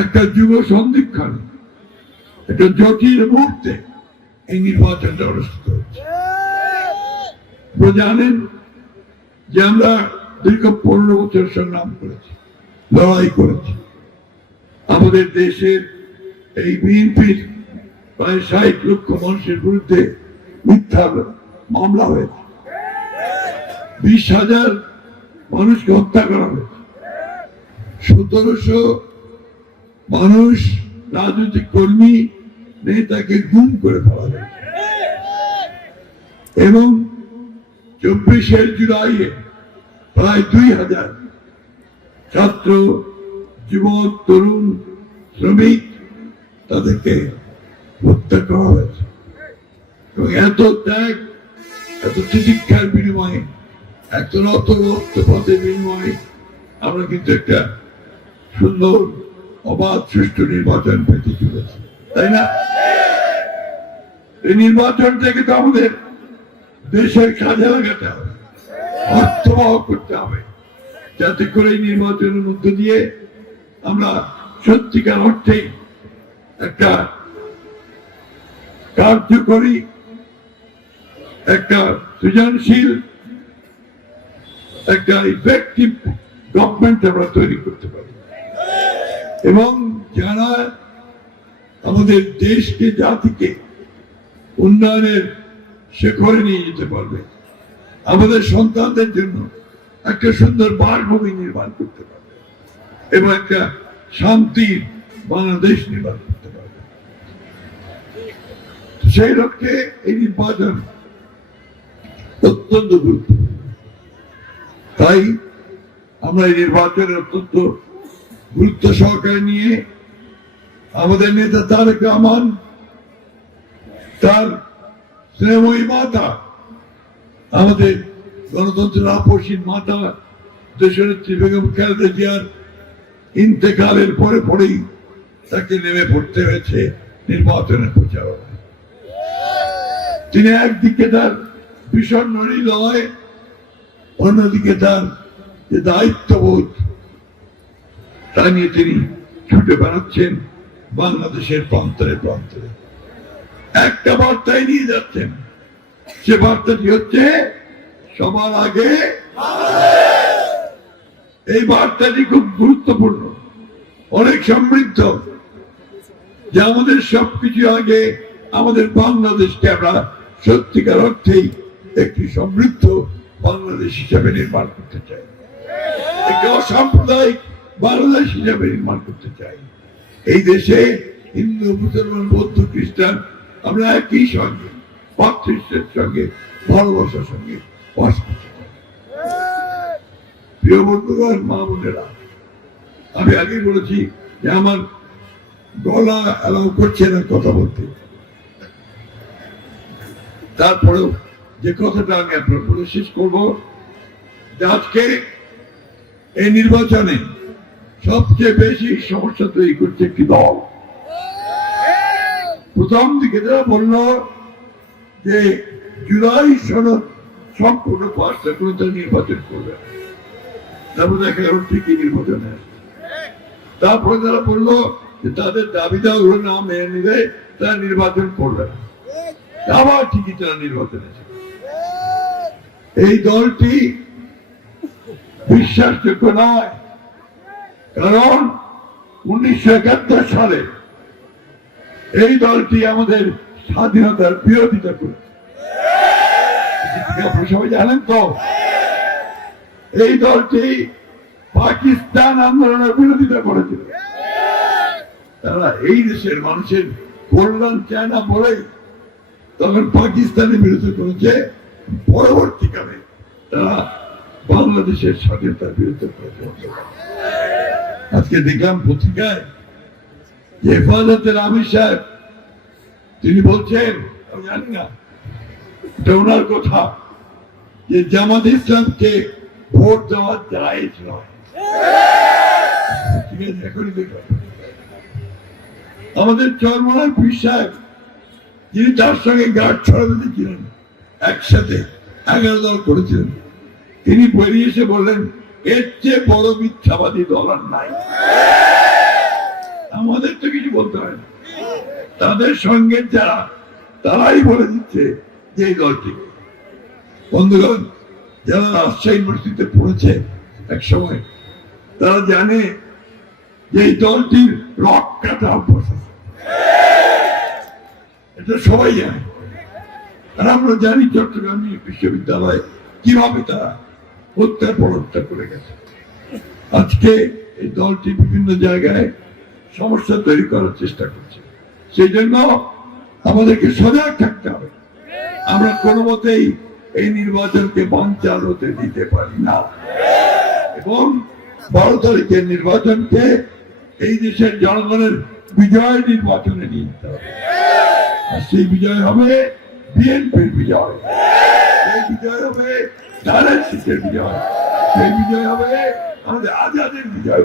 একটা যুব সন্ধিক্ষণ, একটা জটিল মুহূর্তে এই নির্বাচনটা অনুষ্ঠিত হচ্ছে। জানেন যে আমরা দীর্ঘ 15 বছর সংগ্রাম করেছি, লড়াই করেছি। আমাদের দেশের এই বিএনপির প্রায় 60 লক্ষ মানুষের বিরুদ্ধে মিথ্যা মামলা হয়েছে, 20,000 মানুষকে হত্যা করা হয়েছে, 1700 মানুষ রাজনৈতিক কর্মী নেতাকে গুম করে ফেলা হয়েছে এবং 24 জুলাই প্রায় 2,000 ছাত্র, যুবক, তরুণ, শ্রমিক তাদেরকে হত্যা করা হয়েছে। এবং এত ত্যাগ, এত তিতিক্ষার বিনিময়ে, এত রক্তপাতের বিনিময়ে আমরা কিন্তু একটা সুন্দর অবাধ সুষ্ঠু নির্বাচন পেতে চলেছি, তাই না? এই নির্বাচন থেকে তো আমাদের দেশের কাজে লাগাতে হবে, অর্থবহ করতে হবে, যাতে করে এই নির্বাচনের মধ্য দিয়ে আমরা সত্যিকার অর্থেই একটা কার্যকরী, একটা সৃজনশীল, একটা ইফেক্টিভ গভর্নমেন্ট আমরা তৈরি করতে পারি এবং যারা আমাদের দেশকে, জাতিকে উন্নয়নের শিখরে নিয়ে যেতে পারবে, আমাদের সন্তানদের জন্য একটা সুন্দর বাসভূমি নির্মাণ করতে পারবে এবং একটা শান্তির বাংলাদেশ নির্মাণ করতে পারবে। সেই লক্ষ্যে এই নির্বাচন অত্যন্ত গুরুত্বপূর্ণ। তাই আমরা এই নির্বাচনের অত্যন্ত গুরুত্ব সহকারে নিয়ে আমাদের নেতা তারেক রহমান, তার স্নেহময়ী মাতা, আমাদের গণতন্ত্রের আপসীন মাতা দেশনেত্রী বেগম খালেদা জিয়ার ইন্তেকালের পরেই তাকে নেমে পড়তে হয়েছে নির্বাচনের প্রচারণায়। তিনি একদিকে তার বিষণ্ণ হৃদয়, অন্যদিকে তার যে দায়িত্ববোধ তা নিয়ে তিনি ছুটে বেড়াচ্ছেন বাংলাদেশের প্রান্তরে প্রান্তরে। একটা বার্তায় নিয়ে যাচ্ছেন, সে বার্তাটি হচ্ছে সবার আগে। এই বার্তাটি খুব গুরুত্বপূর্ণ, অনেক সমৃদ্ধ, যে আমাদের সবকিছু আগে আমাদের বাংলাদেশকে আমরা সত্যিকার অর্থেই একটি সমৃদ্ধ বাংলাদেশ হিসাবে নির্মাণ করতে চাই, একটি অসাম্প্রদায়িক বাংলাদেশ হিসাবে নির্মাণ করতে চাই। এই দেশে হিন্দু, মুসলমান, বৌদ্ধ, খ্রিস্টান আমরা একই সঙ্গে ভাতৃত্বের সঙ্গে ভালোবাসার সঙ্গে বাস করতে চাই। প্রিয় বন্ধুগণ, মা বোনেরা, আমি আগে বলেছি যে আমার গলা অ্যালাউ করছে না কথা বলতে, তারপরেও যে কথাটা আমি আপনার বলে শেষ করব, যে আজকে এই নির্বাচনে সবচেয়ে বেশি সমস্যা তৈরি করছে একটি দল। প্রথম দিকে তারা বলল যে জুলাই সনদ সম্পূর্ণ পাশ করে তারা নির্বাচন করবে, তারপর দেখা গেল ঠিকই নির্বাচনে আসবে। তারপরে তারা বললো যে তাদের দাবি দাওয়া না মেনে নিলে তারা নির্বাচন করবে না, আবার ঠিকই তারা নির্বাচনে আসবে। এই দলটি বিশ্বাসযোগ্য নয়, কারণ 1971 সালে এই দলটি আমাদের স্বাধীনতার বিরোধিতা করেছে, আপনারা সবাই জানেন তো। এই দলটি পাকিস্তান আন্দোলনের বিরোধিতা করেছিল, তারা এই দেশের মানুষের কল্যাণ চায় না বলেই তখন পাকিস্তানের বিরোধিতা করেছে, পরবর্তীকালে তারা বাংলাদেশের স্বাধীনতার বিরোধিতা করেছে। আজকে দেখলাম পত্রিকায় যে হেফাজতের আমির সাহেব তিনি বলছেন, আমি জানি না এটা ওনার কথা, যে জামাত ইসলামকে ভোট দেওয়া জায়েজ নয়। ঠিক আছে, এখনই দেখলাম আমাদের চরমনার পীর সাহেব, যিনি তার সঙ্গে গার্ড ছড়াতে ছিলেন, একসাথে 11 দল করেছিলেন, তিনি বেরিয়ে এসে বললেন এর চেয়ে বড় মিথ্যাবাদী দল আর নাই। বলতে হয় না, তাদের সঙ্গে যারা তারাই বলে দিচ্ছে যে এই দলটি। বন্ধুগণ, যারা রাজশাহী ইউনিভার্সিটিতে পড়েছে এক সময়, তারা জানে যে এই দলটির রক কাটা অভ্যাস আছে, এটা সবাই জানে। আর আমরা জানি চট্টগ্রাম বিশ্ববিদ্যালয় কিভাবে তারা হত্যার পর হত্যা করে গেছে। আজকে এই দলটি বিভিন্ন জায়গায় সমস্যা তৈরি করার চেষ্টা করছে। সেই জন্য আমাদেরকে সজাগ থাকতে হবে। আমরা কোনো মতেই এই নির্বাচনকে বানচাল হতে দিতে পারি না, এবং 12 তারিখের নির্বাচনকে এই দেশের জনগণের বিজয় নির্বাচনে নিয়ে যেতে হবে। আর সেই বিজয় হবে বিএনপির বিজয়, সেই বিজয় হবে ধানের শীষের বিজয়, সেই বিজয় হবে আমাদের আজাদের বিজয়।